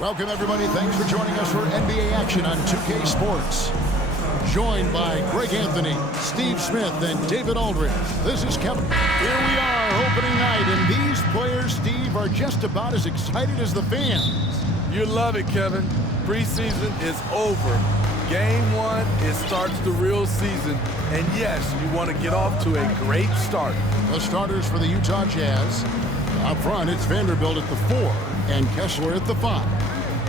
Welcome, everybody. Thanks for joining us for NBA action on 2K Sports. Joined by Greg Anthony, Steve Smith, and David Aldridge. This is Kevin. Here we are, opening night, and these players, Steve, are just about as excited as the fans. You love it, Kevin. Preseason is over. Game one, it starts the real season. And yes, you want to get off to a great start. The starters for the Utah Jazz. Up front, it's Vanderbilt at the 4 and Kessler at the 5.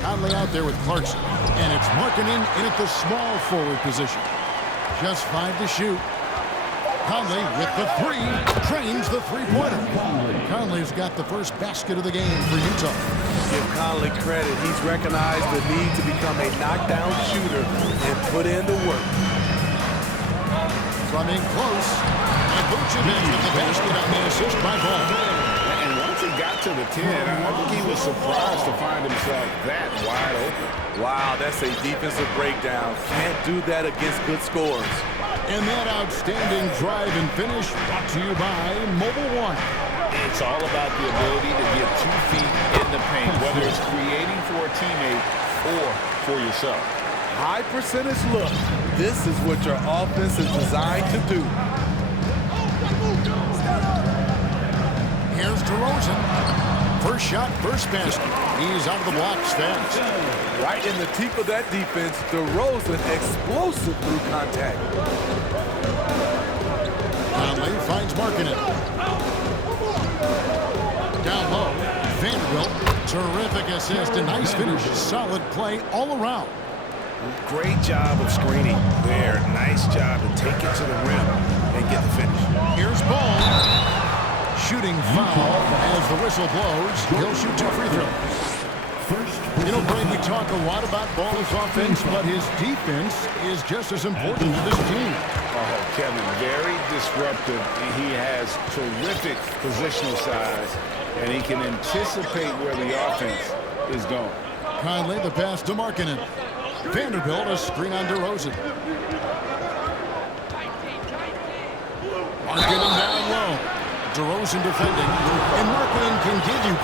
Conley out there with Clarkson. And it's Markkanen in at the small forward position. Just 5 to shoot. Conley with the 3. Trains the three-pointer. Conley's got the first basket of the game for Utah. Give Conley credit. He's recognized the need to become a knockdown shooter and put in the work. From in close. And Vucevic with the basket on the assist by Ball. And once he got to the 10, I think he was surprised to find himself that wide open. Wow, that's a defensive breakdown. Can't do that against good scores. And that outstanding drive and finish brought to you by Mobile One. It's all about the ability to get 2 feet in the paint, whether it's creating for a teammate or for yourself. High percentage look. This is what your offense is designed to do. Here's DeRozan. First shot, first basket. He's out of the blocks fast. Right in the teeth of that defense, DeRozan explosive through contact. Conley finds Markkanen. Down low, Vanderbilt. Terrific assist, a nice finish. Solid play all around. Great job of screening there. Nice job to take it to the rim and get the finish. Here's Ball. Shooting foul as the whistle blows. He'll shoot 2 free throws. You know, Greg, we talk a lot about Ball's offense, but his defense is just as important to this team. Oh, Kevin, very disruptive. He has terrific positional size, and he can anticipate where the offense is going. Conley, the pass to Markkanen. Vanderbilt, a screen on DeRozan. Markkanen down low. DeRozan defending, and Markkanen can give you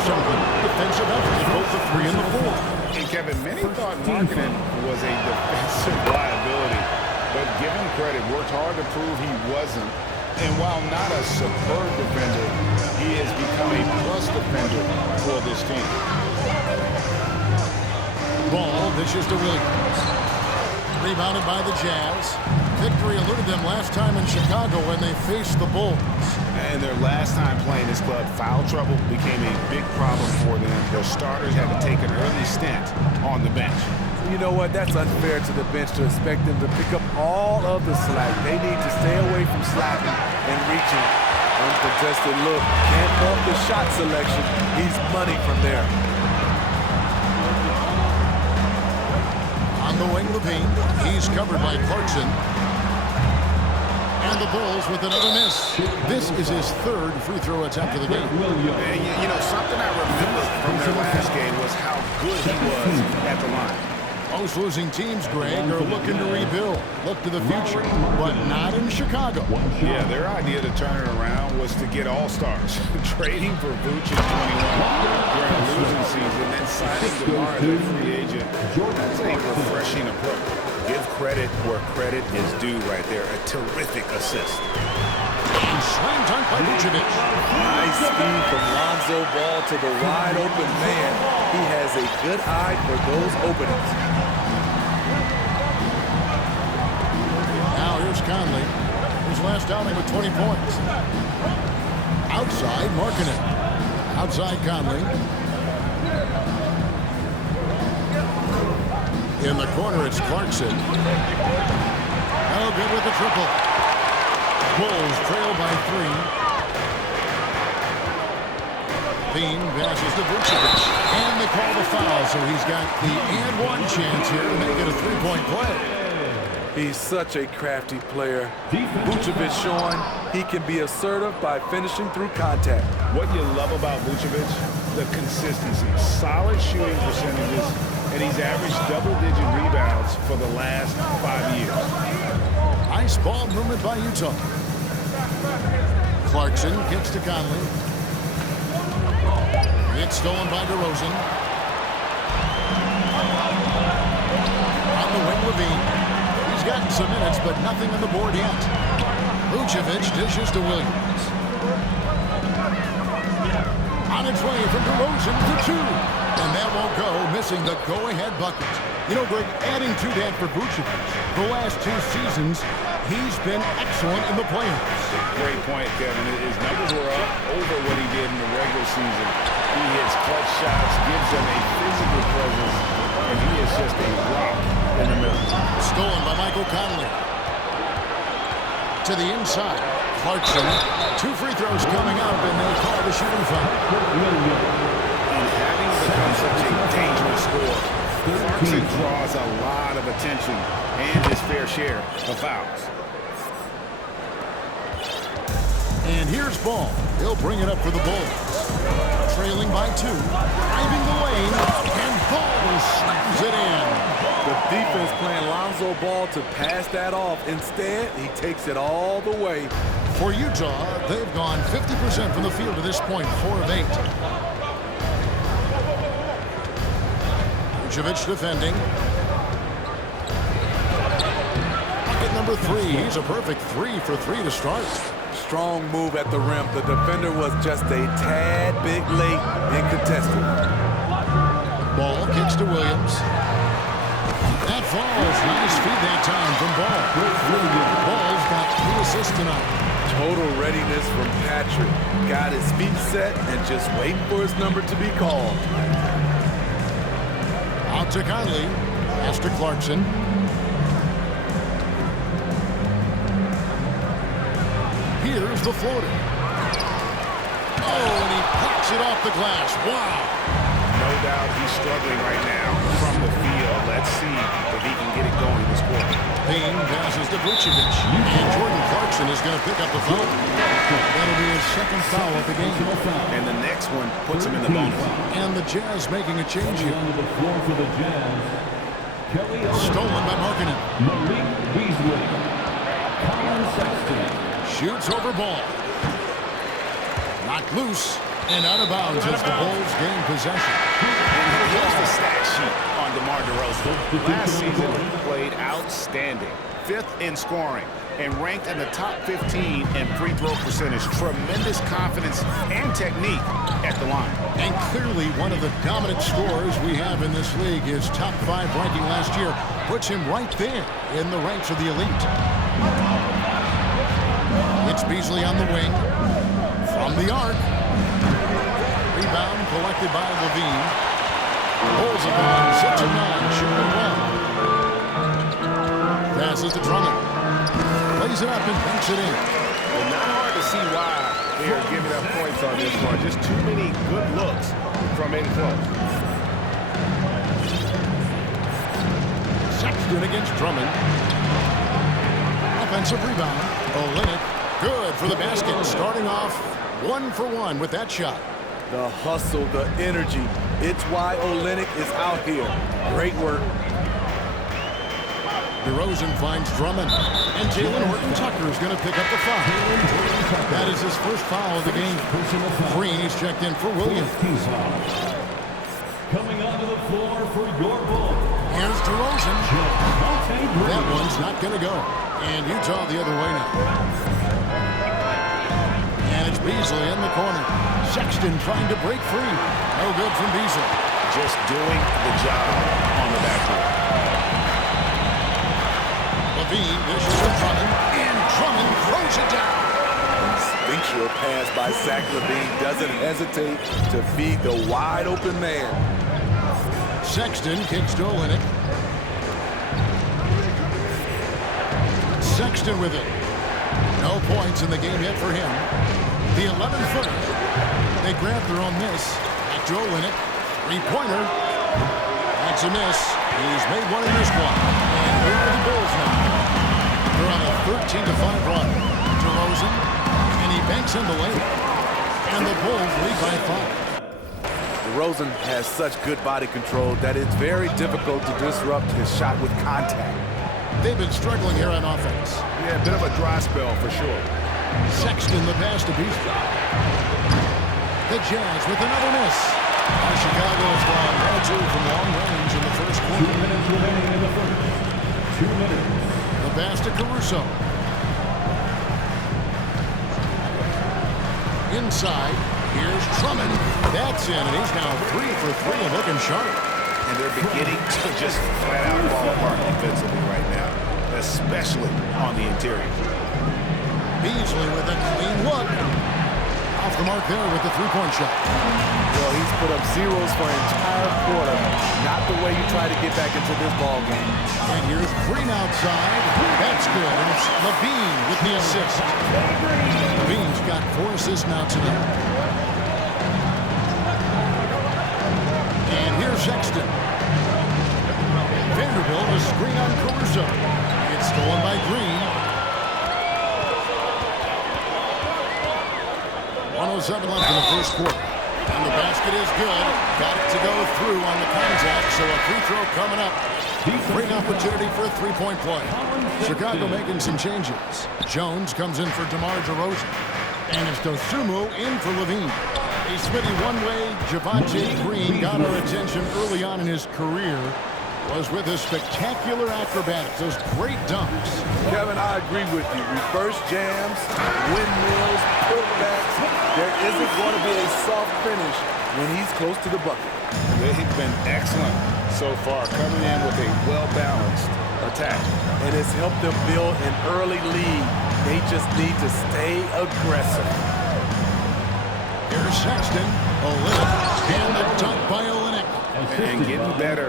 some defensive effort, both the 3 and the 4. And Kevin, many thought Markkanen was a defensive liability, but give him credit, worked hard to prove he wasn't. And while not a superb defender, he has become a plus defender for this team. Ball, dishes to Williams. Rebounded by the Jazz. Victory eluded them last time in Chicago when they faced the Bulls. And their last time playing this club, foul trouble became a big problem for them. Their starters had to take an early stint on the bench. You know what? That's unfair to the bench to expect them to pick up all of the slack. They need to stay away from slapping and reaching. Uncontested look. Can't fault the shot selection. He's money from there. On the wing, Levine. He's covered by Clarkson. And the Bulls with another miss. This is his 3rd free throw attempt of the game. And you know, something I remember from their last game was how good he was at the line. Most losing teams, Greg, are looking to rebuild. Look to the future, but not in Chicago. Yeah, their idea to turn it around was to get all-stars. Trading for Vucevic 21 during a losing season, then signing DeMar as a free agent. That's a refreshing approach. Give credit where credit is due right there. A terrific assist. Slam dunk by Vucevic. Nice speed from Lonzo Ball to the wide open man. He has a good eye for those openings. Now here's Conley. His last outing with 20 points. Outside, Markkanen. Outside, Conley. In the corner, it's Clarkson. No good with the triple. Bulls trail by 3. Bean passes to Vucevic. And they call the foul, so he's got the and 1 chance here to make it a 3-point play. He's such a crafty player. Vucevic showing he can be assertive by finishing through contact. What you love about Vucevic? The consistency. Solid shooting percentages, and he's averaged double-digit rebounds for the last 5 years. Nice ball movement by Utah. Clarkson kicks to Conley. It's stolen by DeRozan. the wing, Levine. He's gotten some minutes, but nothing on the board yet. Vucevic dishes to Williams. On its way from DeRozan for two. And that won't go, missing the go-ahead bucket. You know, Greg, adding to that for Vucevic, the last 2 seasons, he's been excellent in the playoffs. Great point, Kevin. His numbers were up over what he did in the regular season. He hits clutch shots, gives them a physical presence, and he is just a rock in the middle. Stolen by Michael Conley. To the inside. Clarkson. 2 free throws coming up, and they call the shooting foul. And having become such a dangerous scorer, Clarkson draws a lot of attention and his fair share of fouls. And here's Ball. He'll bring it up for the Bulls. Trailing by 2. Driving the lane. And Ball slams it in. The defense playing Lonzo Ball to pass that off. Instead, he takes it all the way. For Utah, they've gone 50% from the field to this point, 4 of 8. Vucevic defending. Bucket number 3. He's a perfect 3 for 3 to start. Strong move at the rim. The defender was just a tad bit late in contesting. Ball kicks to Williams. That falls. Nice feed that time from Ball. Ball's got 3 assists tonight. Total readiness from Patrick. Got his feet set and just waiting for his number to be called. Out to Conley. Pass to Clarkson. Here's the floater. Oh, and he plucks it off the glass. Wow. No doubt he's struggling right now from the field. Let's see if he can get it going this quarter. Payne passes to Vucevic. And Jordan Clarkson is going to pick up the foul. That'll be his 2nd foul of the game. And the next one puts him in the bonus. And the Jazz making a change here. On the floor for the Jazz, Kelly Olynyk, Stolen by Markkanen. Malik Beasley, Colin Sexton. Shoots over Ball. Knocked loose and out of bounds as the Bulls gain possession. And here's the stat sheet on DeMar DeRozan. Last season, he played outstanding. 5th in scoring and ranked in the top 15 in free throw percentage. Tremendous confidence and technique at the line. And clearly one of the dominant scorers we have in this league. His top 5 ranking last year puts him right there in the ranks of the elite. It's Beasley on the wing. From the arc. Rebound collected by Levine. Pulls it on, 6 of 9, shooting well. Passes to Drummond. Plays it up and banks it in. Well, not hard to see why they are giving up points on this one. Just too many good looks from in close. Sexton against Drummond. Offensive rebound. Olynyk. Good for the basket. Starting off 1 for 1 with that shot. The hustle, the energy. It's why Olynyk is out here. Great work. DeRozan finds Drummond. And Jalen Horton-Tucker is going to pick up the foul. That is his first foul of the game. Green is checked in for Williams. Coming onto the floor for your Bulls. Here's DeRozan. That one's not going to go. And Utah the other way now. And it's Beasley in the corner. Sexton trying to break free. No good from Beasley. Just doing the job on the backboard. Levine dishes to Drummond. And Drummond throws it down. Instinctual pass by Zach Levine doesn't hesitate to feed the wide open man. Sexton kicks to Olynyk. Sexton with it. No points in the game yet for him. The 11-footer. They grab their own miss. Back to Olynyk. 3-pointer. That's a miss. He's made one and missed one. And here are the Bulls now. They're on a 13-5 run. DeRozan. And he banks in the lane. And the Bulls lead by 5. DeRozan has such good body control that it's very difficult to disrupt his shot with contact. They've been struggling here on offense. Yeah, a bit of a dry spell for sure. Sexton the pass to Beasley. The Jazz with another miss. Chicago has gone 1-2 from long range in the first quarter. 2 minutes remaining in the first. 2 minutes. The pass to Caruso. Inside. Here's Drummond. That's in, and he's now 3 for 3 and looking sharp. And they're beginning to just flat out fall apart defensively right now, especially on the interior. Beasley with a clean look. Off the mark there with the three-point shot. Well, he's put up zeros for an entire quarter. Not the way you try to get back into this ball game. And here's Green outside. That's good. And it's Levine with the assist. Levine's got 4 assists now tonight. And here's Sexton. Vanderbilt a screen on Caruso. It's stolen by Green. 1:07 left in the first quarter. And the basket is good. Got it to go through on the contact, so a free throw coming up. Great opportunity for a three-point play. Chicago making some changes. Jones comes in for DeMar DeRozan. And it's Dosunmu in for Levine. A Smitty one-way, Javonte Green got our attention early on in his career. Was with his spectacular acrobatics, those great dunks. Kevin, I agree with you. Reverse jams, windmills, putbacks. There isn't going to be a soft finish when he's close to the bucket. They've been excellent so far, coming in with a well-balanced attack. And it's helped them build an early lead. They just need to stay aggressive. Here's Sexton. Olynyk. And the dunk by Olynyk. And getting better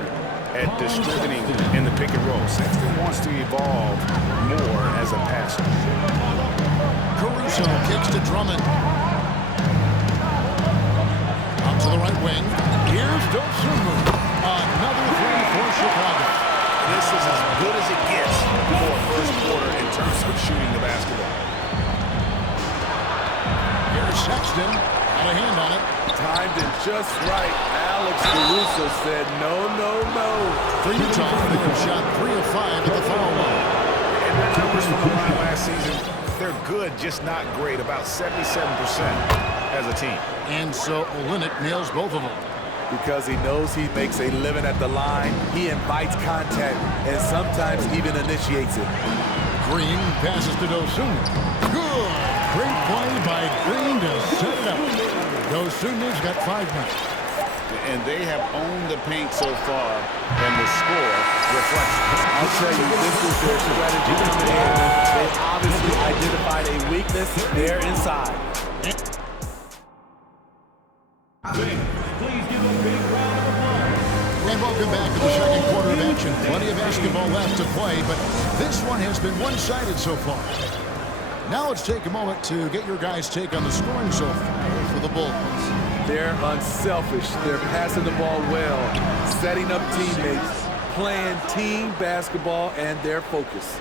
at distributing in the pick and roll. Sexton wants to evolve more as a passer. Caruso kicks to Drummond. Out to the right wing. Here's Dosunmu. Another three for Chicago. This is as good as it gets for a first quarter in terms of shooting the basketball. Here's Sexton. Got a hand on it. Timed it just right. Alex Caruso said no, no, no. For Utah, they have shot 3 of 5 at the foul line. And their numbers from the line last season, they're good, just not great. About 77% as a team. And so Olynyk nails both of them. Because he knows he makes a living at the line, he invites contact and sometimes even initiates it. Green passes to Dosunmu. Good. Great play by Green to set it up. Dosunmu's got 5 now. And they have owned the paint so far, and the score reflects it. I'll tell you, this is their strategy coming in. They obviously identified a weakness there inside. Please give a big round of applause. And welcome back to the second quarter of action. Plenty of basketball left to play, but this one has been one-sided so far. Now let's take a moment to get your guys' take on the scoring so far for the Bulls. They're unselfish. They're passing the ball well, setting up teammates, playing team basketball, and their focus.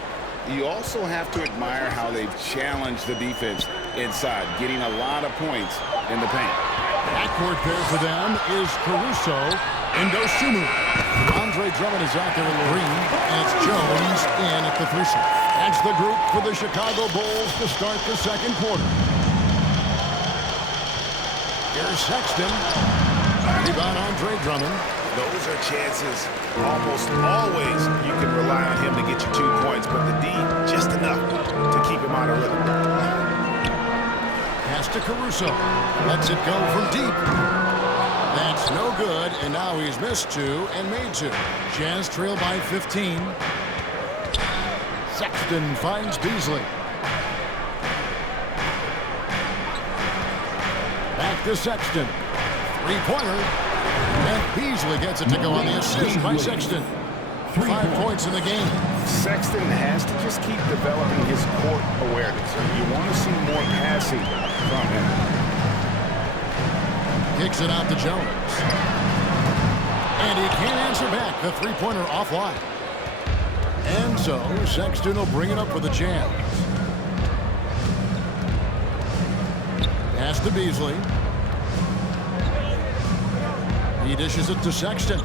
You also have to admire how they've challenged the defense inside, getting a lot of points in the paint. Backcourt pair for them is Caruso and Dosunmu. Andre Drummond is out there in the green, and it's Jones in at the three slot. That's the group for the Chicago Bulls to start the second quarter. Here's Sexton. Rebound Andre Drummond. Those are chances. Almost always you can rely on him to get you 2 points, but the D, just enough to keep him out of rhythm. Pass to Caruso. Lets it go from deep. That's no good, and now he's missed 2 and made 2. Jazz trail by 15. Sexton finds Beasley. Back to Sexton. Three-pointer. And Beasley gets it to go on the assist by Sexton. 5 points in the game. Sexton has to just keep developing his court awareness. You want to see more passing from him. Kicks it out to Jones. And he can't answer back. The three-pointer offline. And so Sexton will bring it up for the Jazz. Pass to Beasley. He dishes it to Sexton.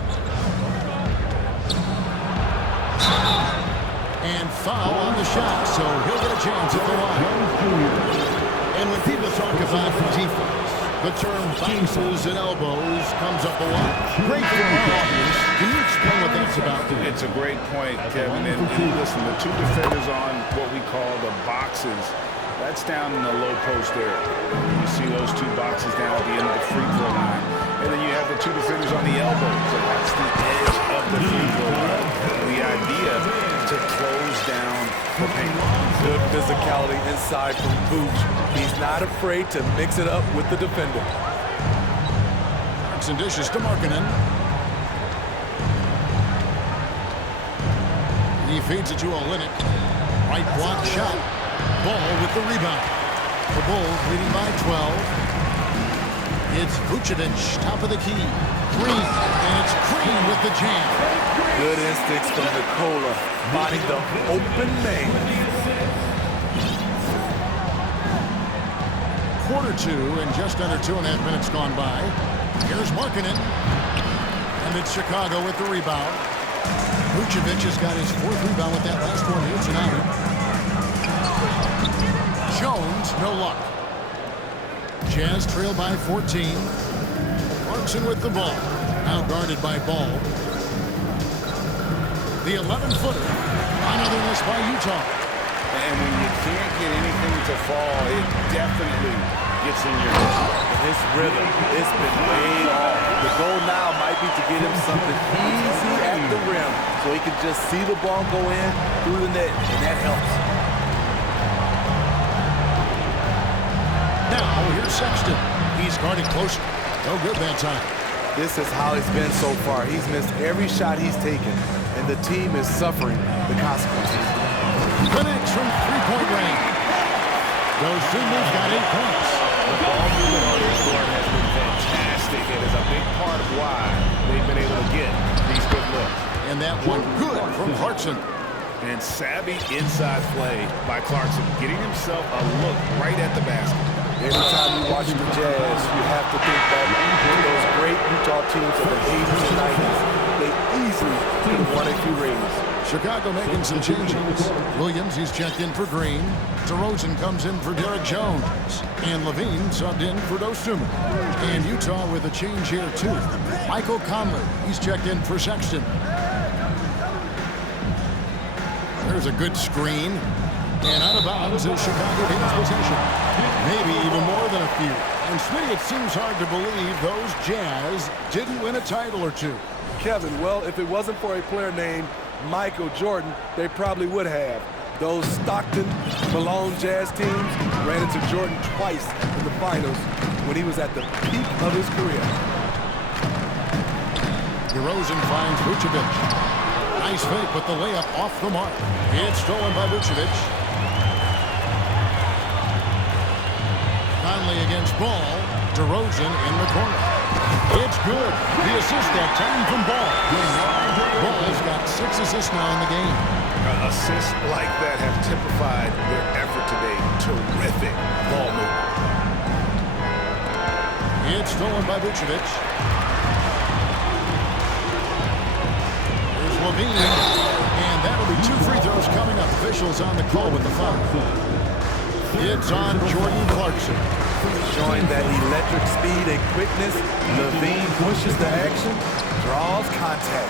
And foul on the shot, so he'll get a chance at the line. And when people talk about defense, the term bounces and elbows comes up a lot. Great for our audience. Can you explain what that's about? It's a great point, Kevin. And listen, the two defenders on what we call the boxes, that's down in the low post area. You see those two boxes down at the end of the free throw line. And then you have the two defenders on the elbows. So that's the edge of the free throw line. The idea to close down the paint. Good physicality inside from Vooch. He's not afraid to mix it up with the defender. And dishes to Markkanen. He feeds it to Olynyk. Right block shot. Ball with the rebound. The Bulls leading by 12. It's Vucevic, top of the key. Green, and it's Green with the jam. Good instincts from Nikola, finding the open man. Quarter two, and just under 2.5 minutes gone by. Here's Markkanen. And it's Chicago with the rebound. Vucevic has got his 4th rebound with that last one here tonight. Jones, no luck. Jazz trail by 14. Clarkson with the ball. Now guarded by Ball. The 11-footer. Another miss by Utah. And when you can't get anything to fall, it definitely gets in your head. His rhythm, it's been way off. The goal now might be to get him something easy at the rim so he can just see the ball go in through the net, and that helps. Now, here's Sexton. He's guarded closer. No good that time. This is how it's been so far. He's missed every shot he's taken, and the team is suffering the consequences. Connects from three-point range. Those Timberwolves got 8 points. The ball movement on this court has been fantastic. It is a big part of why they've been able to get these good looks. And that one good from Clarkson. And savvy inside play by Clarkson, getting himself a look right at the basket. Anytime you watch the Jazz, you have to think back to those great Utah teams of the 80s and 90s. They easily could have won a few rings. Chicago making some changes. Williams, he's checked in for Green. DeRozan comes in for Derek Jones. And Levine subbed in for Dosunmu. And Utah with a change here, too. Michael Conley, he's checked in for Sexton. There's a good screen. And out of bounds as Chicago gains possession. Maybe even more than a few. And Smitty, it seems hard to believe those Jazz didn't win a title or two. Kevin, well, if it wasn't for a player named Michael Jordan, they probably would have. Those Stockton, Malone Jazz teams ran into Jordan twice in the finals when he was at the peak of his career. DeRozan finds Vucevic. Nice fake, but the layup off the mark. It's stolen by Vucevic. Conley against Ball. DeRozan in the corner. It's good. The assist that time from Ball. Ball's got 6 assists now in the game. Assists like that have typified their effort today. Terrific ball movement. It's stolen by Vucevic. Here's Levine. And that'll be 2 free throws coming up. Officials on the call with the foul. It's on Jordan Clarkson. Showing that electric speed and quickness, Levine pushes the action, draws contact.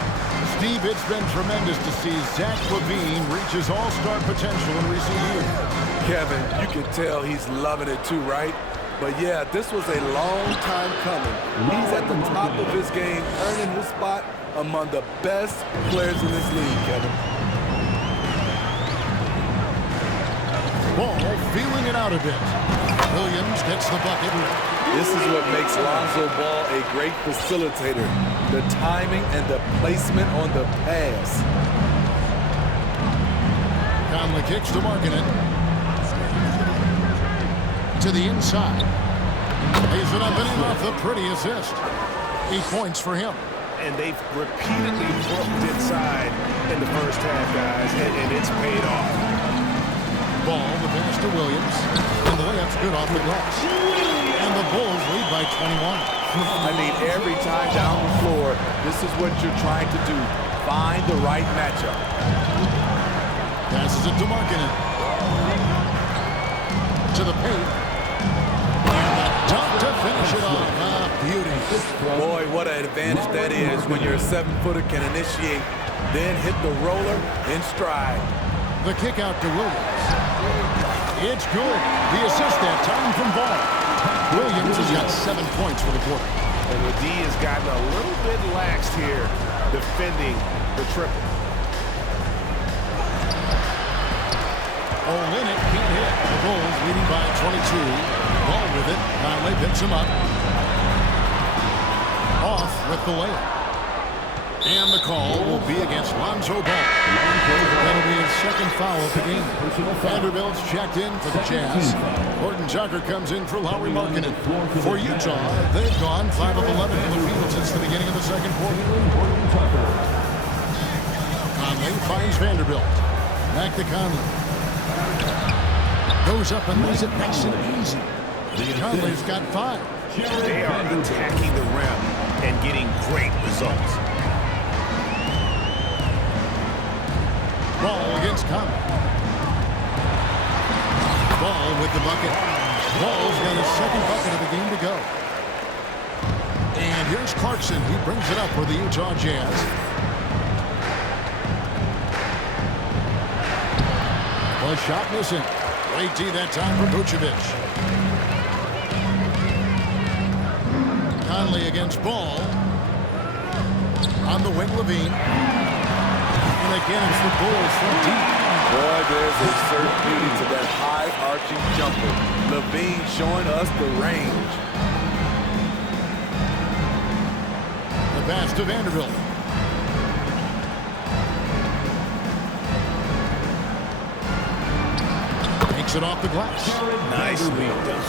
Steve, it's been tremendous to see Zach LaVine reach his all-star potential in recent years. Kevin, you can tell he's loving it too, right? But yeah, this was a long time coming. He's at the top of his game, earning his spot among the best players in this league, Kevin. Ball feeling it out a bit. Williams gets the bucket. This is what makes Lonzo Ball a great facilitator. The timing and the placement on the pass. Conley kicks to Markkanen. To the inside. Lays it up and in off the pretty assist. 8 points for him. And they've repeatedly worked inside in the first half, guys, and it's paid off. Ball, the pass to Williams. And the layup's good off the glass. And the Bulls lead by 21. I mean, every time down the floor, this is what you're trying to do. Find the right matchup. Passes it to Markkanen. To the paint. And the dunk to finish it off. Beauty. Boy, what an advantage that is when your 7-footer can initiate, then hit the roller in stride. The kick out to Williams. It's good. The assist that time from Ball. Williams has got 7 points for the quarter. And the D has gotten a little bit laxed here defending the triple. Olynyk can't hit. The Bulls leading by 22. Ball with it. Conley picks him up. Off with the layup. And the call will be against Lonzo Ball. That'll be his second foul of the game. Vanderbilt's checked in for the Jazz. Horton Tucker comes in for Lauri Markkanen. For Utah, they've gone 5 of 11 from the field since the beginning of the second quarter. Conley finds Vanderbilt. Back to Conley. Goes up and lays it nice and easy. Conley's got 5. They are attacking the rim and getting great results. Ball against Conley. Ball with the bucket. Ball's got his second bucket of the game to go. And here's Clarkson. He brings it up for the Utah Jazz. A shot missing. Great D that time for Vucevic. Conley against Ball. On the wing, Levine. And again, it's the Bulls from deep. Boy, there's a certain beauty to that high-arching jumper. Levine showing us the range. The pass to Vanderbilt. Takes it off the glass. Nicely done.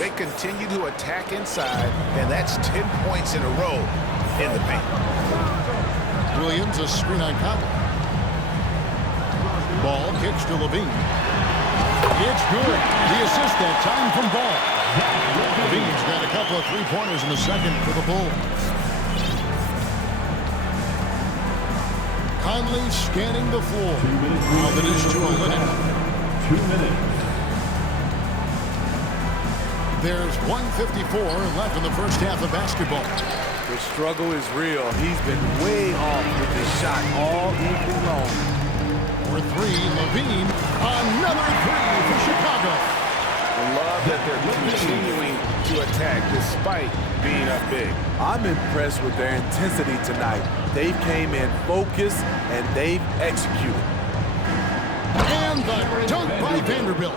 They continue to attack inside, and that's 10 points in a row in the paint. Williams, a screen on Conley. Ball kicks to Levine. It's good. The assist that time from Ball. Levine's got a couple of three-pointers in the second for the Bulls. Conley scanning the floor. Now the dish to Olynyk. 2 minutes. There's 1:54 left in the first half of basketball. The struggle is real. He's been way off with his shot all evening long. For 3, Levine. Another 3 for Chicago. I love that they're continuing to attack despite being up big. I'm impressed with their intensity tonight. They came in focused and they've executed. And the dunk by Vanderbilt.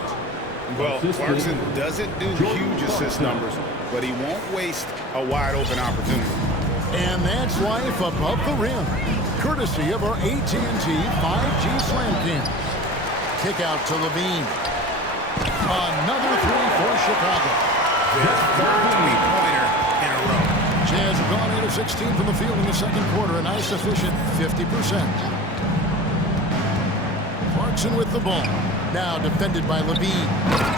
Well, Clarkson doesn't do huge assist numbers, but he won't waste a wide-open opportunity. And that's life above the rim. Courtesy of our AT&T 5G Slam Cam. Kick out to Levine. Another 3 for Chicago. Their third three-pointer in a row. Jazz have gone 8 of 16 from the field in the second quarter, a nice efficient 50%. Clarkson with the ball. Now defended by Levine.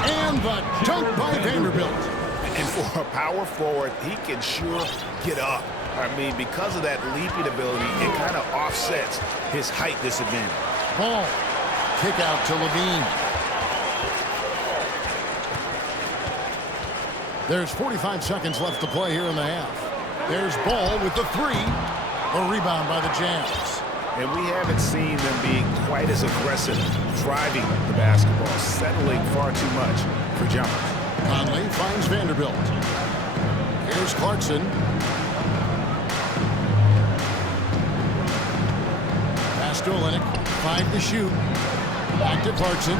And the dunk by Vanderbilt. And for a power forward, he can sure get up. I mean, because of that leaping ability, it kind of offsets his height disadvantage. Ball. Kick out to Levine. There's 45 seconds left to play here in the half. There's Ball with the 3. A rebound by the Jazz. And we haven't seen them being quite as aggressive driving the basketball, settling far too much for jumpers. Conley finds Vanderbilt. Here's Clarkson. Pass to Olynyk. 5 to shoot. Back to Clarkson.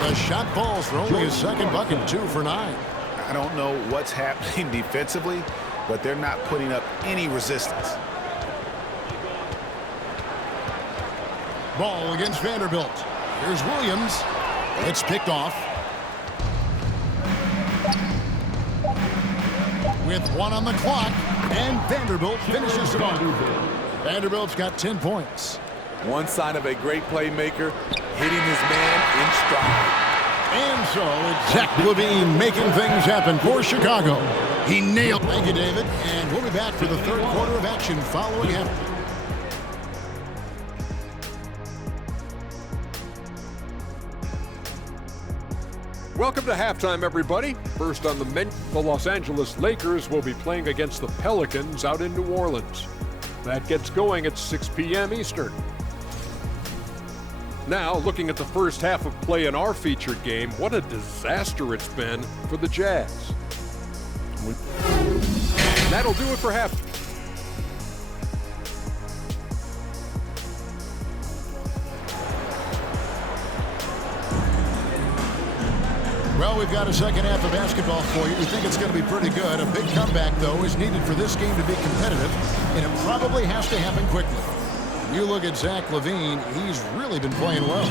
The shot falls for only his second bucket, 2 for 9. I don't know what's happening defensively, but they're not putting up any resistance. Ball against Vanderbilt. Here's Williams. It's picked off. With 1 on the clock, and Vanderbilt finishes it off. Vanderbilt's got 10 points. One sign of a great playmaker, hitting his man in stride. And so it's Zach LaVine making things happen for Chicago. He nailed. Thank you, David. And we'll be back for the third quarter of action following him. Welcome to halftime, everybody. First on the menu, the Los Angeles Lakers will be playing against the Pelicans out in New Orleans. That gets going at 6 p.m. Eastern. Now, looking at the first half of play in our featured game, what a disaster it's been for the Jazz. And that'll do it for half. Well, we've got a second half of basketball for you. We think it's going to be pretty good. A big comeback, though, is needed for this game to be competitive, and it probably has to happen quickly. You look at Zach LaVine, he's really been playing well.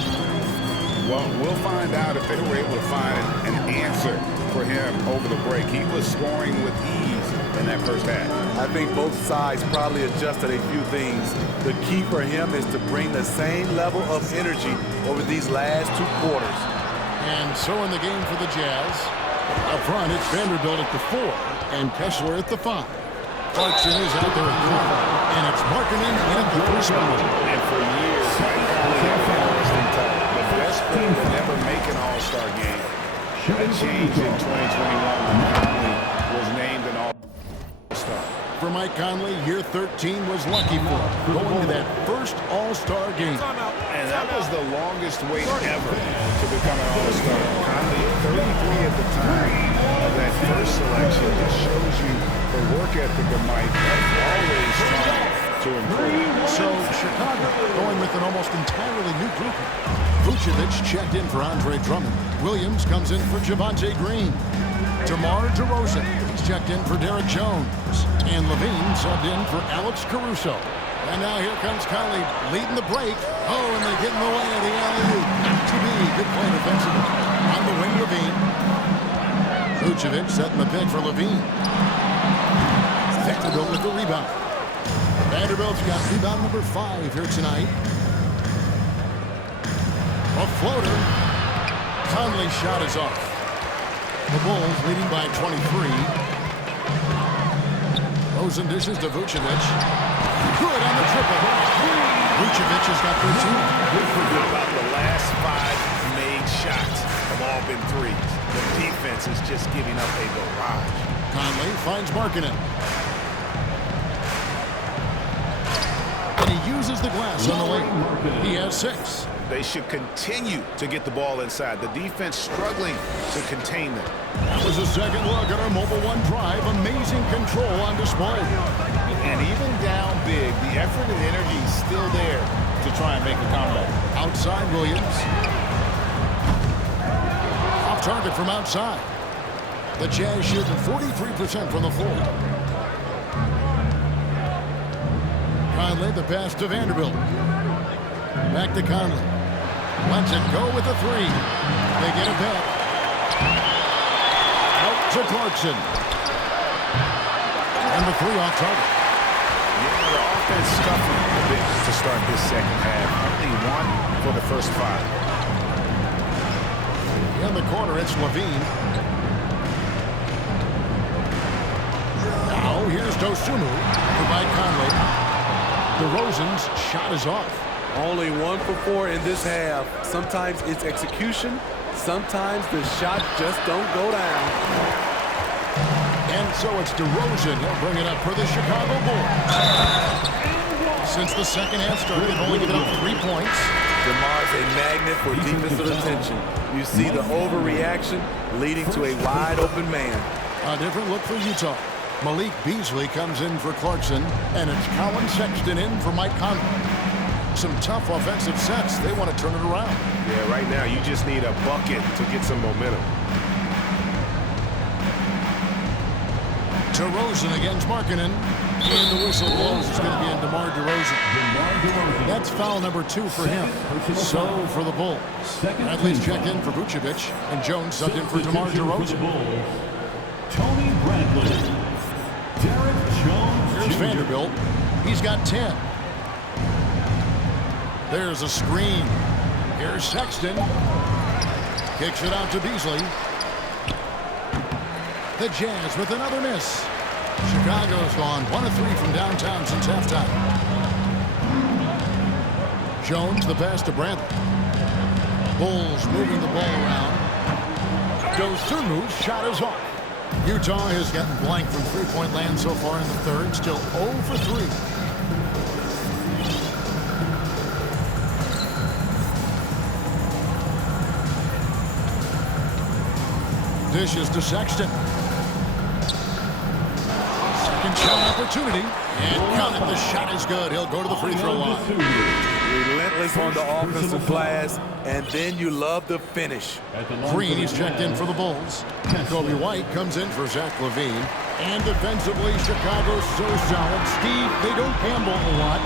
Well, we'll find out if they were able to find an answer for him over the break. He was scoring with ease in that first half. I think both sides probably adjusted a few things. The key for him is to bring the same level of energy over these last 2 quarters. And so in the game for the Jazz, up front it's Vanderbilt at the 4 and Kessler at the 5. Clarkson is out there at 3, and it's Markkanen in at the 3 spot. And for years, Mike Conley had been the best player to never make an All-Star game. That changed in 2021 when Conley was named an All-Star. For Mike Conley, year 13 was lucky for him, going to that first All-Star game. And that was the longest wait ever to become an All-Star. Conley, 33 at the time of that first selection, just shows you the work ethic of Mike, always trying to improve. So Chicago going with an almost entirely new group. Vucevic checked in for Andre Drummond. Williams comes in for Javonte Green. DeMar DeRozan is checked in for Derek Jones. And LaVine subbed in for Alex Caruso. And now here comes Conley leading the break. Oh, and they get in the way of the alley-oop. Not to be. Good play defensively. On the wing, LaVine. Vucevic setting the pick for LaVine. Vanderbilt with the rebound. Vanderbilt's got rebound number 5 here tonight. A floater. Conley's shot is off. The Bulls leading by 23. Rosen dishes to Vucevic. Good on the triple. Vucevic has got 13. About the last 5 made shots have all been threes. The defense is just giving up a barrage. Conley finds Markkanen. And he uses the glass on the lane. He has 6. They should continue to get the ball inside. The defense struggling to contain them. That was a second look at our Mobile One drive. Amazing control on display. And even down big, the effort and energy is still there to try and make a comeback. Outside Williams. Off target from outside. The Jazz shooting 43% from the floor. Conley, the pass to Vanderbilt. Back to Conley. Lets it go with a 3. They get it back. Out to Clarkson. And the 3 off target. Yeah, the offense scuffling a bit to start this second half. Only 1 for the first 5. In the corner, it's LaVine. Now here's Dosunmu for Mike Conley. DeRozan's shot is off. Only 1 for 4 in this half. Sometimes it's execution. Sometimes the shots just don't go down. And so it's DeRozan. He'll bring it up for the Chicago Bulls. Since the second half started, they've only given up 3 points. DeMar's a magnet for defensive attention. You see the overreaction leading to a wide open man. A different look for Utah. Malik Beasley comes in for Clarkson, and it's Colin Sexton in for Mike Conley. Some tough offensive sets. They want to turn it around. Yeah, right now you just need a bucket to get some momentum. DeRozan against Markkanen. And the whistle blows. It's going to be in DeMar DeRozan. That's foul number 2 for him. So for the Bulls. Bradley's checked in for Vucevic, and Jones subbed in for DeMar DeRozan. Tony Bradley. Derek Jones Here's Jr. Vanderbilt. He's got 10. There's a screen. Here's Sexton. Kicks it out to Beasley. The Jazz with another miss. Chicago's gone 1 of 3 from downtown since halftime. Jones the pass to Bradley. Bulls moving the ball around. Dosunmu's shot is off. Utah has gotten blank from three-point land so far in the third. Still 0 for 3. Dishes to Sexton. Second shot opportunity. And count it. The shot is good. He'll go to the free throw line. Relentless on the offensive glass, and then you love the finish. Green is checked in for the Bulls. Kobe White comes in for Zach LaVine. And defensively, Chicago's so solid. Steve, they don't gamble a lot.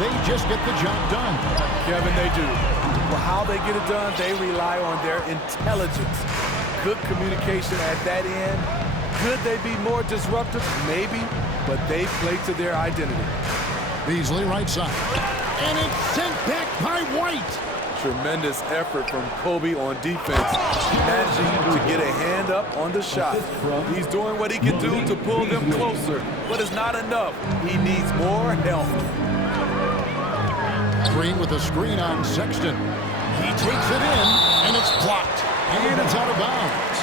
They just get the job done. Kevin, they do. Well, how they get it done, they rely on their intelligence. Good communication at that end. Could they be more disruptive? Maybe, but they play to their identity. Beasley right side. And it's sent back by White. Tremendous effort from Kobe on defense, managing to get a hand up on the shot. He's doing what he can do to pull them closer, but it's not enough. He needs more help. Green with a screen on Sexton. He takes it in, and it's blocked. And it's out of bounds.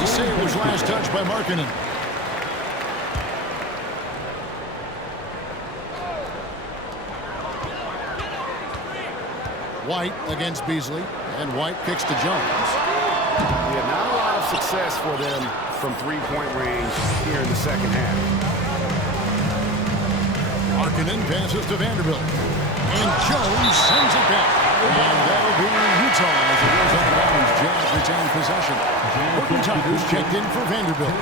They say it was last touch by Markkanen. White against Beasley, and White kicks to Jones. Yeah, not a lot of success for them from three-point range here in the second half. Markkanen passes to Vanderbilt. And Jones sends it back. And that'll be Utah as it goes out of bounds. Jazz retain possession. Horton Tucker's checked in for Vanderbilt.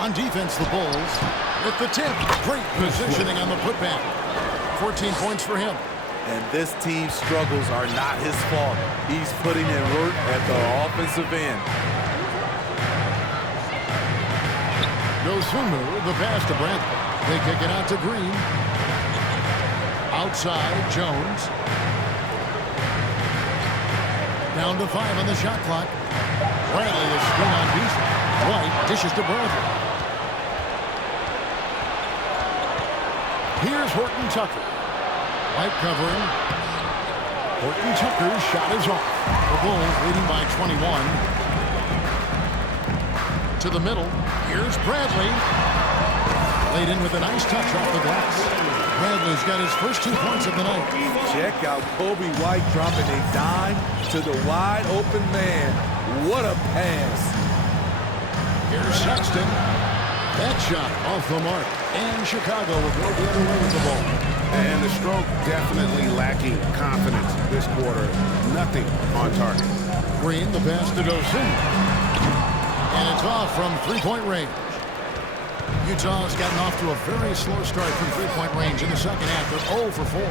On defense, the Bulls with the tip. Great positioning on the putback. 14 points for him. And this team's struggles are not his fault. He's putting in work at the offensive end. Dosunmu, the pass to Bradley. They kick it out to Green. Outside, Jones. Down to 5 on the shot clock. Bradley is screen on Beasley. White dishes to Bradley. Here's Horton Tucker. White covering. Horton Tucker's shot is off. The Bulls leading by 21. To the middle. Here's Bradley. Laid in with a nice touch off the glass. Bradley's got his first 2 points of the night. Check out Kobe White dropping a dime to the wide open man. What a pass. Here's Sexton. That shot off the mark. And Chicago will go the other way with the ball. And the stroke definitely lacking confidence this quarter. Nothing on target. Green, the pass to Dosunmu. And it's off from three-point range. Utah has gotten off to a very slow start from three-point range in the second half. They're 0 for 4.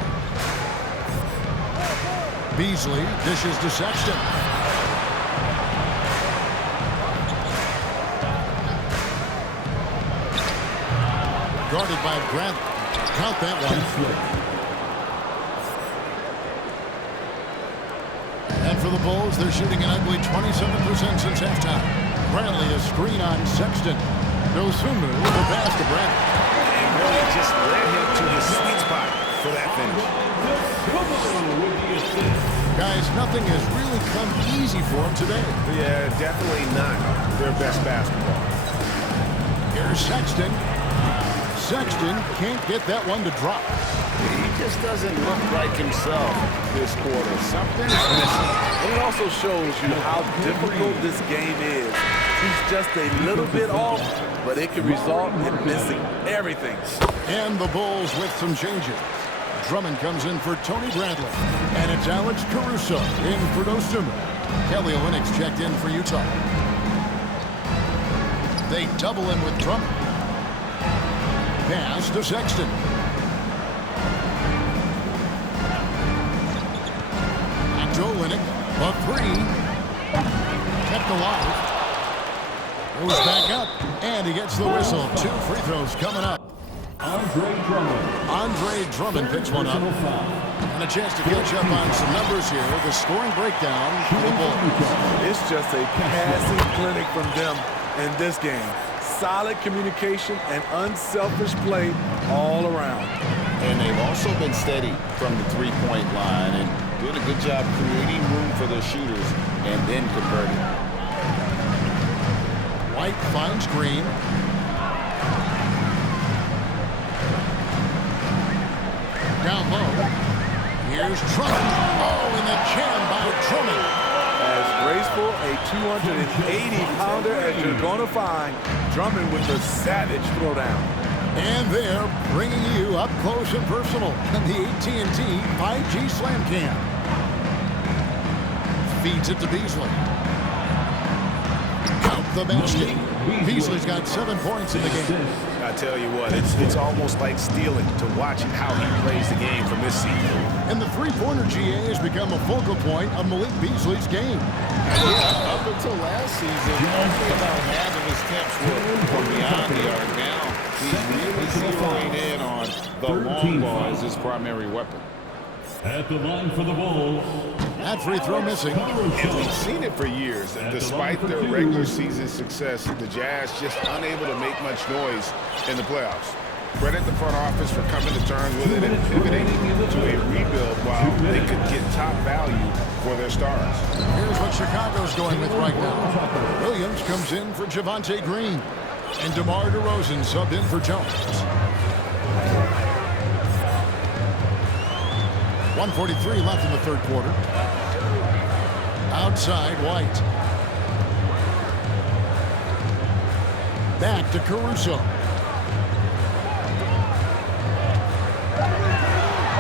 Beasley dishes to Sexton. Guarded by Bradley. Count that one. And for the Bulls, they're shooting an ugly 27% since halftime. Bradley a screen on Sexton. Dosunmu with the pass to Bradley. And really just led him to the sweet spot for that finish. Guys, nothing has really come easy for him today. Yeah, definitely not their best basketball. Here's Sexton. Sexton can't get that one to drop. He just doesn't look like himself this quarter. Something's missing. And it also shows you how difficult this game is. He's just a little bit off, but it can result in missing everything. And the Bulls with some changes. Drummond comes in for Tony Bradley. And it's Alex Caruso in for Dosunmu. Kelly Olynyk's checked in for Utah. They double in with Drummond. Pass to Sexton. Back to Olynyk. A three. Kept alive. Goes back up. And he gets the whistle. 2 free throws coming up. Andre Drummond picks one up. And a chance to catch up on some numbers here. The scoring breakdown for the Bulls. It's just a passing clinic from them in this game. Solid communication and unselfish play all around. And they've also been steady from the three-point line and doing a good job creating room for their those shooters and then convert it. White finds Green. Down low. Here's Drummond. Oh, and the jam by Drummond. As graceful a 280-pounder as you're going to find, Drummond with the savage throwdown. And they're bringing you up close and personal in the AT&T 5G Slam Cam. Feeds it to Beasley. Count the basket. Beasley's got 7 points in the game. I tell you what, it's almost like stealing to watch how he plays the game from this season. And the three-pointer GA has become a focal point of Malik Beasley's game. Yeah, up until last season, only about half of his attempts were beyond the arc. Now he's really zeroing in on the long ball as his primary weapon. At the line for the Bulls. That free throw missing. And we've seen it for years. Despite their regular season success, the Jazz just unable to make much noise in the playoffs. Credit the front office for coming to terms with it and pivoting to a rebuild while they could get top value for their stars. Here's what Chicago's going with right now. Williams comes in for Javonte Green. And DeMar DeRozan subbed in for Jones. 1:43 left in the third quarter. Outside, White. Back to Caruso.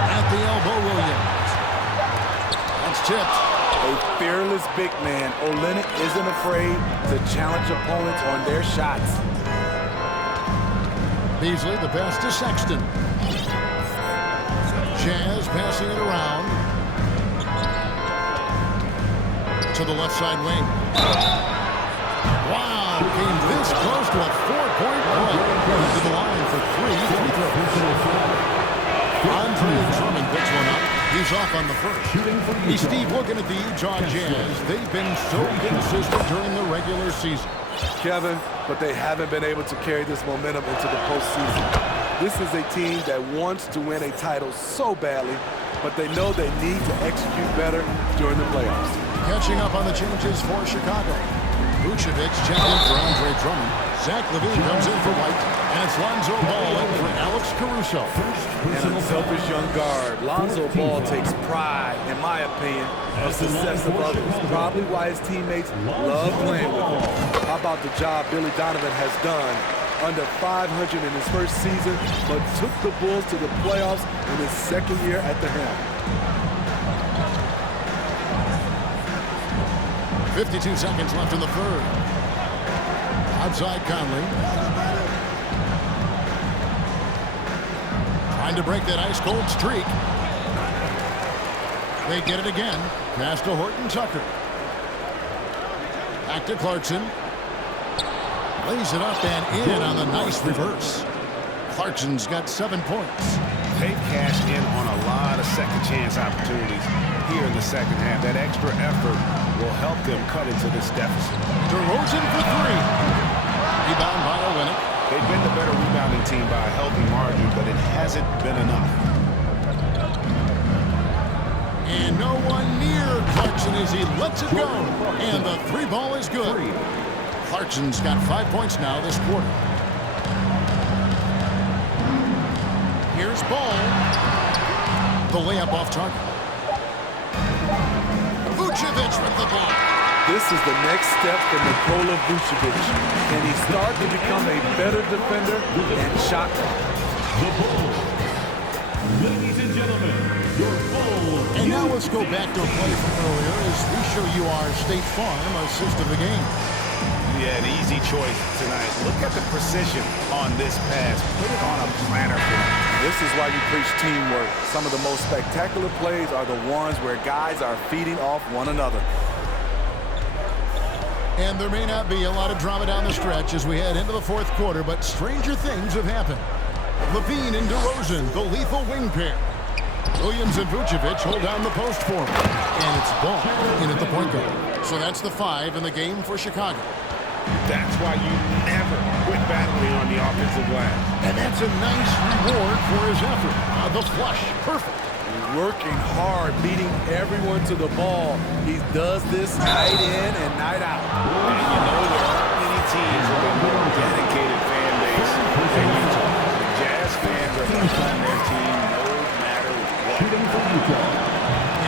At the elbow, Williams. That's tipped. A fearless big man, Olynyk isn't afraid to challenge opponents on their shots. Beasley, the pass to Sexton. Jazz passing it around to the left side wing. Wow, came this close to a four-point play. To the line for three free throws. Andre Drummond picks one up. He's off on the first. Hey, Steve, looking at the Utah Jazz, they've been so consistent during the regular season. Kevin, but they haven't been able to carry this momentum into the postseason. This is a team that wants to win a title so badly, but they know they need to execute better during the playoffs. Catching up on the changes for Chicago. Vucevic checked in for Andre Drummond. Zach LaVine comes in for White, and it's Lonzo Ball in for Alex Caruso. An unselfish young guard, Lonzo Ball takes pride, in my opinion, of success of others. Probably why his teammates love playing with him. How about the job Billy Donovan has done? Under 500 in his first season, but took the Bulls to the playoffs in his second year at the helm. 52 seconds left in the third. Outside Conley. Trying to break that ice-cold streak. They get it again. Pass to Horton Tucker. Back to Clarkson. Lays it up and in on the nice reverse. Clarkson's got 7 points. They've cashed in on a lot of second chance opportunities here in the second half. That extra effort will help them cut into this deficit. DeRozan for three. Rebound by Olynyk. They've been the better rebounding team by a healthy margin, but it hasn't been enough. And no one near Clarkson as he lets it go. And the three ball is good. Clarkson's got 5 points now this quarter. Here's Ball. The layup off target. Vucevic with the ball. This is the next step for Nikola Vucevic. Can he start to become a better defender and shot? The Bulls. Ladies and gentlemen, your Bulls. And now let's go back to a play from earlier as we show you our State Farm assist of the game. Yeah, an easy choice tonight. Look at the precision on this pass. Put it on a platter for him. This is why you preach teamwork. Some of the most spectacular plays are the ones where guys are feeding off one another. And there may not be a lot of drama down the stretch as we head into the fourth quarter, but stranger things have happened. LaVine and DeRozan, the lethal wing pair. Williams and Vucevic hold down the post for him. And it's Ball in at the point guard. So that's the 5 in the game for Chicago. That's why you never quit battling on the offensive glass. And that's a nice reward for his effort. The flush, perfect. working hard, beating everyone to the ball. He does this night in and night out. And you know there aren't many teams with a more dedicated fan base than Utah. The Jazz fans are behind their team no matter what.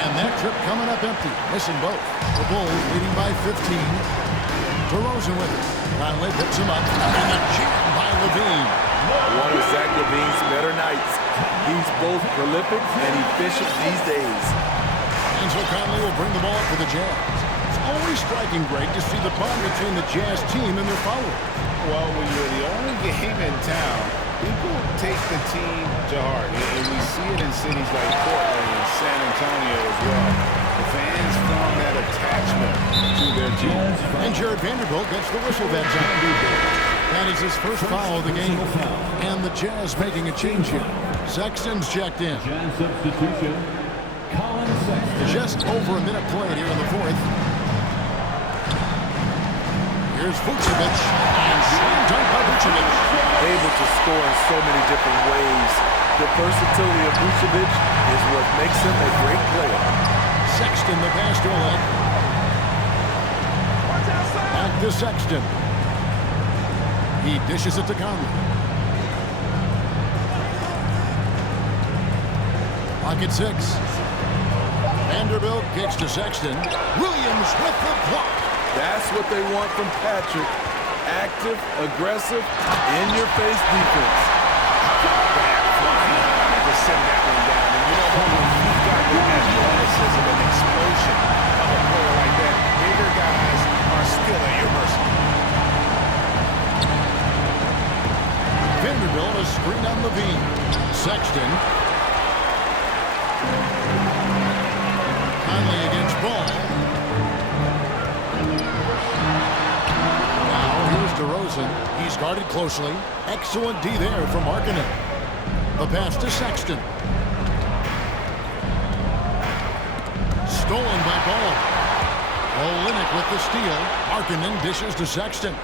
And that trip coming up empty, missing both. The Bulls leading by 15. DeRozan with it. Conley picks him up. And a jam by LaVine. One of Zach LaVine's better nights. He's both prolific and efficient these days. And so Conley will bring the ball up for the Jazz. It's always striking, Greg, to see the bond between the Jazz team and their followers. Well, when you're the only game in town, people take the team to heart. And we see it in cities like Portland and San Antonio as well. The fans form that attachment to their team. And Jared Vanderbilt gets the whistle that time. That is his first foul of the game. And the Jazz making a change here. Sexton's checked in. Jazz substitution, Colin Sexton. Just over a minute played here in the fourth. Here's Vucevic. And slam dunk by Vucevic. Able to score in so many different ways. The versatility of Vucevic is what makes him a great player. Sexton, the pass to Oleg. Back to Sexton. He dishes it to Conley. Pocket 6. Vanderbilt kicks to Sexton. Williams with the block. That's what they want from Patrick. Active, aggressive, in-your-face defense. To send that one down. And you know what? When you've got the athleticism and explosion of a player like that, bigger guys are still at your mercy. Vanderbilt a screen on LaVine. Sexton. Conley against Ball. Now here's DeRozan. He's guarded closely. Excellent D there from Markkanen. The pass to Sexton. Stolen by Ball. Olynyk with the steal. Markkanen dishes to Sexton.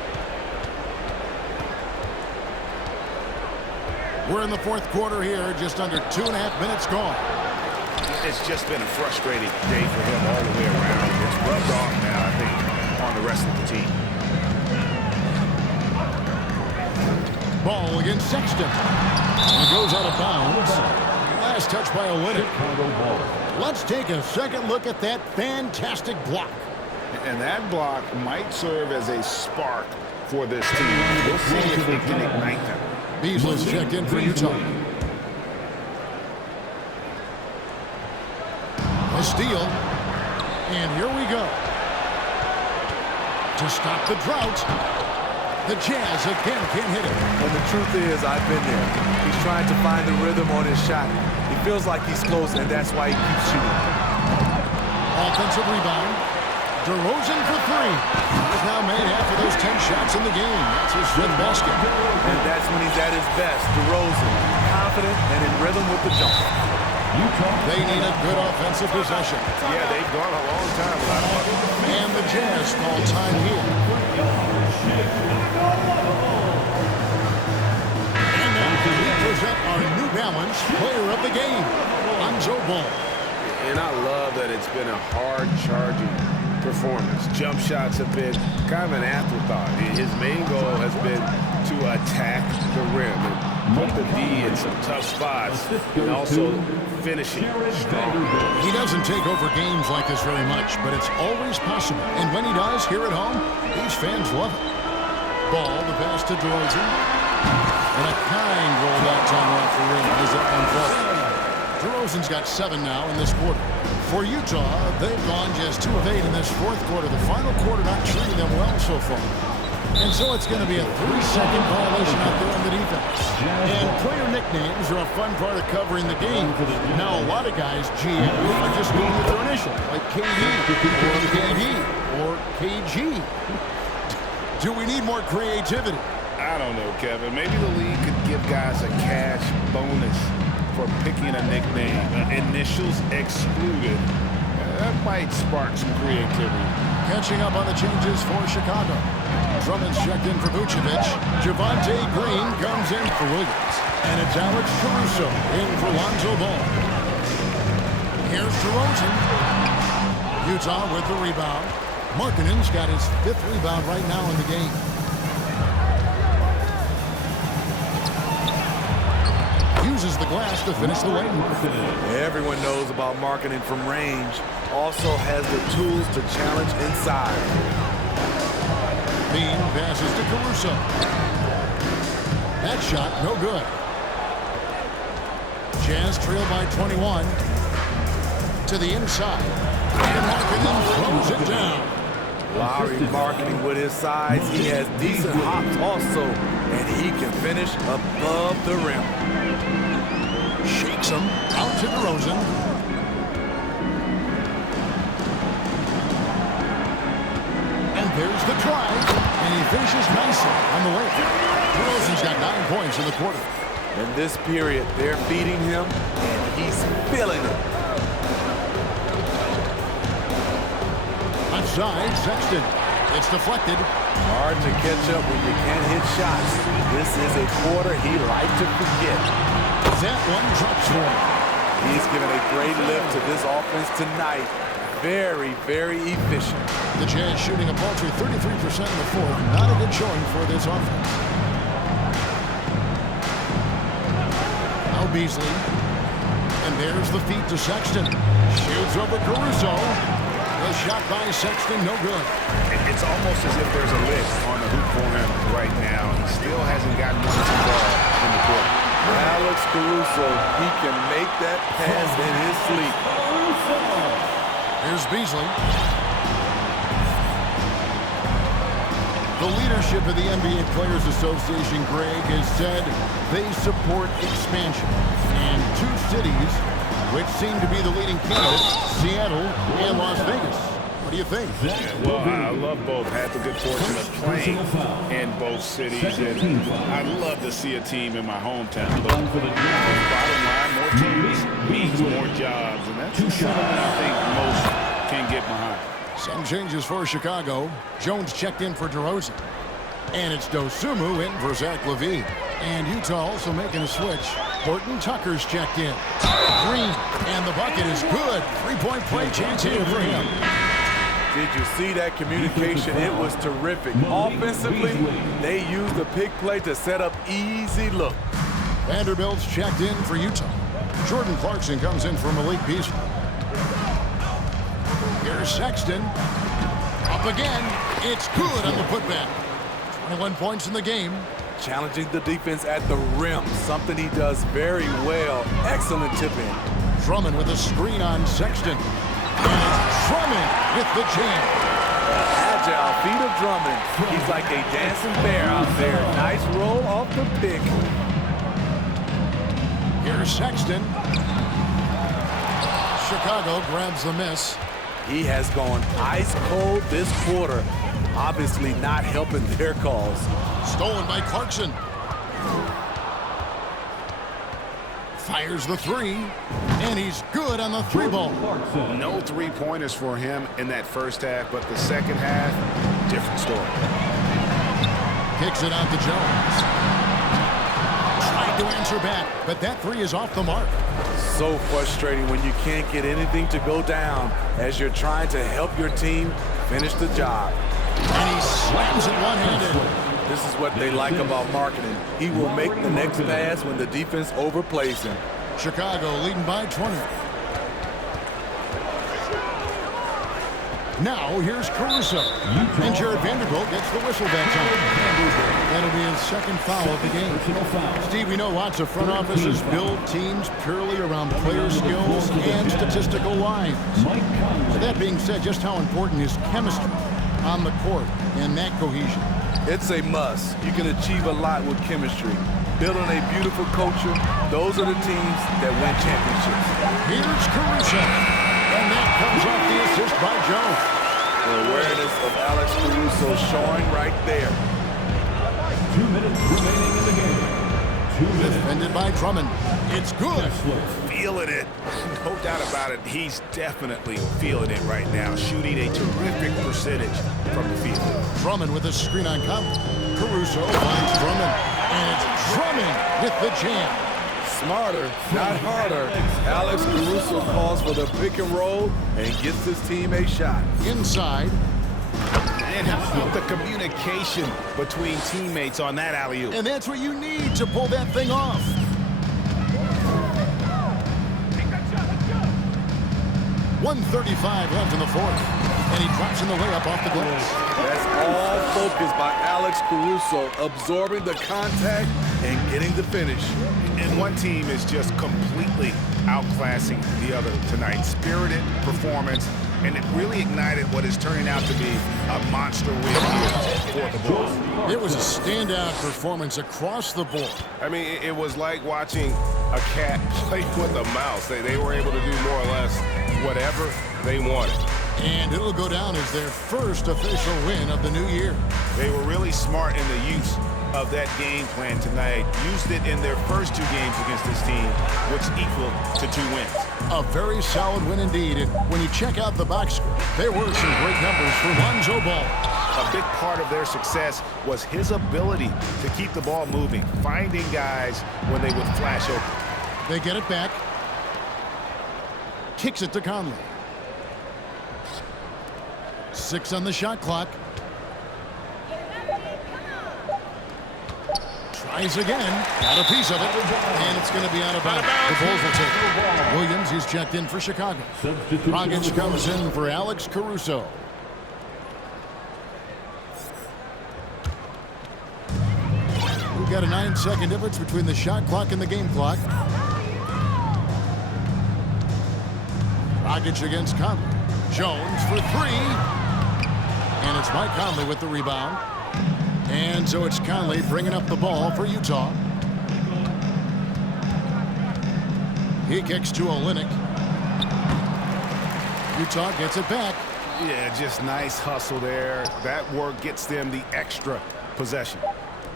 We're in the fourth quarter here, just under 2.5 minutes gone. It's just been a frustrating day for him all the way around. It's rubbed off now, I think, on the rest of the team. Ball against Sexton. It goes out of bounds. Last touch by Olynyk. Let's take a second look at that fantastic block. And that block might serve as a spark for this team. We'll see if they can ignite them. Beasley's checked in for Utah. A steal. And here we go. To stop the drought. The Jazz again can't hit it. And the truth is, I've been there. He's trying to find the rhythm on his shot. He feels like he's close, and that's why he keeps shooting. Offensive rebound. DeRozan for 3. He's now made half of those 10 shots in the game. That's his fifth basket. And that's when he's at his best. DeRozan, confident and in rhythm with the jump. They need a good offensive possession. Yeah, they've gone a long time without a bucket. And the Jazz call time here. And now we present our New Balance player of the game, Lonzo Ball. And I love that it's been a hard-charging performance. Jump shots have been kind of an afterthought. His main goal has been to attack the rim and put the D in some tough spots and also finishing strong. He doesn't take over games like this very much, but it's always possible. And when he does, here at home, these fans love it. Ball, the pass to DeRozan. And a kind roll that time off the rim as that one falls. DeRozan's got 7 now in this quarter. For Utah, they've gone just 2 of 8 in this fourth quarter. The final quarter not treating them well so far. And so it's going to be a 3-second violation out there on the defense. And player nicknames are a fun part of covering the game. Now, a lot of guys, GM, are just going with their initial, like KD, or KD, or KG. Do we need more creativity? I don't know, Kevin. Maybe the league could give guys a cash bonus for picking a nickname. Initials excluded. That might spark some creativity. Catching up on the changes for Chicago. Drummond's checked in for Vucevic. Javonte Green comes in for Williams. And it's Alex Caruso in for Lonzo Ball. Here's DeRozan. Utah with the rebound. Markkanen's got his 5th rebound right now in the game. Uses the glass to finish the lane. Everyone knows about Markkanen from range. Also has the tools to challenge inside. Bean passes to Caruso. That shot, no good. Jazz trail by 21. To the inside. And Markkanen throws it down. Lowry Markkanen with his size. He has decent hops also. And he can finish above the rim. Shakes him out to DeRozan. And there's the drive. And he finishes nicely on the way. DeRozan's got 9 points in the quarter. In this period, they're feeding him, and he's feeling it. Outside, Sexton. It's deflected. Hard to catch up when you can't hit shots. This is a quarter he liked to forget. That one drops for him. He's given a great lift to this offense tonight. Very, very efficient. The Jazz shooting a paltry 33% in the fourth. Not a good showing for this offense. Now Beasley. And there's the feed to Sexton. Shoots over Caruso. The shot by Sexton, no good. It's almost as if there's a lid on the hoop for him right now. He still hasn't gotten one to ball in the court. Alex Caruso, he can make that pass in his sleep. Here's Beasley. The leadership of the NBA Players Association, Greg, has said they support expansion. And 2 cities which seem to be the leading candidates, Seattle and Las Vegas. What do you think? Well, I love both. Had the good fortune of playing in both cities, and I'd love to see a team in my hometown. But bottom line, more teams means more jobs, and that's something I think most can get behind. Some changes for Chicago. Jones checked in for DeRozan. And it's Dosunmu in for Zach LaVine. And Utah also making a switch. Horton Tucker's checked in. Green, and the bucket is good. 3-point play chance here for him. Did you see that communication? It was terrific. Offensively, they used the pick play to set up easy look. Vanderbilt's checked in for Utah. Jordan Clarkson comes in for Malik Beasley. Here's Sexton. Up again. It's good on the putback. 21 points in the game. Challenging the defense at the rim, something he does very well. Excellent tip-in. Drummond with a screen on Sexton. And it's Drummond with the jam. Agile feet of Drummond. He's like a dancing bear out there. Nice roll off the pick. Here's Sexton. Chicago grabs the miss. He has gone ice cold this quarter. Obviously not helping their cause. Stolen by Clarkson. Fires the 3, and he's good on the 3-ball. No 3-pointers for him in that first half, but the second half, different story. Kicks it out to Jones. Tried to answer back, but that 3 is off the mark. So frustrating when you can't get anything to go down as you're trying to help your team finish the job. And he slams it one-handed. This is what they like about Markkanen. He will make the next pass when the defense overplays him. Chicago leading by 20. Now here's Caruso. And Jared Vanderbilt gets the whistle that time. That'll be his second foul of the game. Steve, we know lots of front offices build teams purely around player skills and statistical lines. That being said, just how important is chemistry on the court and that cohesion? It's a must. You can achieve a lot with chemistry. Building a beautiful culture, those are the teams that win championships. Here's Caruso. And that comes off the assist by Jones. The awareness of Alex Caruso showing right there. 2 minutes remaining in the game. 2 minutes. Defended by Drummond. It's good. Feeling it. No doubt about it. He's definitely feeling it right now. Shooting a terrific percentage from the field. Drummond with a screen on Conley. Caruso finds Drummond. And it's Drummond with the jam. Smarter, not harder. Alex Caruso calls for the pick and roll and gets his team a shot. Inside. And how about the communication between teammates on that alley-oop? And that's what you need to pull that thing off. .135 left in the fourth. And he drops in the layup off the glass. That's all focus by Alex Caruso, absorbing the contact and getting the finish. And one team is just completely outclassing the other tonight. Spirited performance, and it really ignited what is turning out to be a monster win here for the Bulls. It was a standout performance across the board. I mean, it was like watching a cat play with a mouse. They were able to do more or less whatever they wanted. And it'll go down as their first official win of the new year. They were really smart in the use of that game plan tonight. Used it in their first 2 games against this team, which equal to 2 wins. A very solid win indeed. And when you check out the box score, there were some great numbers for Lonzo Ball. A big part of their success was his ability to keep the ball moving, finding guys when they would flash open. They get it back. Kicks it to Conley. 6 on the shot clock. Tries again. Got a piece of it. And it's going to be out of bounds. The Bulls will take it. Williams, he's checked in for Chicago. Dragic comes in for Alex Caruso. We've got a 9-second difference between the shot clock and the game clock. Dragic against Conley. Jones for 3. And it's Mike Conley with the rebound. And so it's Conley bringing up the ball for Utah. He kicks to Olynyk. Utah gets it back. Yeah, just nice hustle there. That work gets them the extra possession.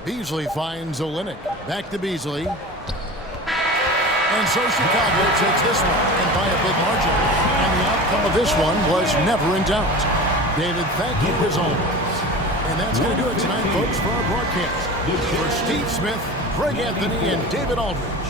Beasley finds Olynyk. Back to Beasley. And so Chicago takes this one, and by a big margin. And the outcome of this one was never in doubt. David, thank you as always. And that's going to do it tonight, folks, for our broadcast. For Steve Smith, Greg Anthony, and David Aldridge,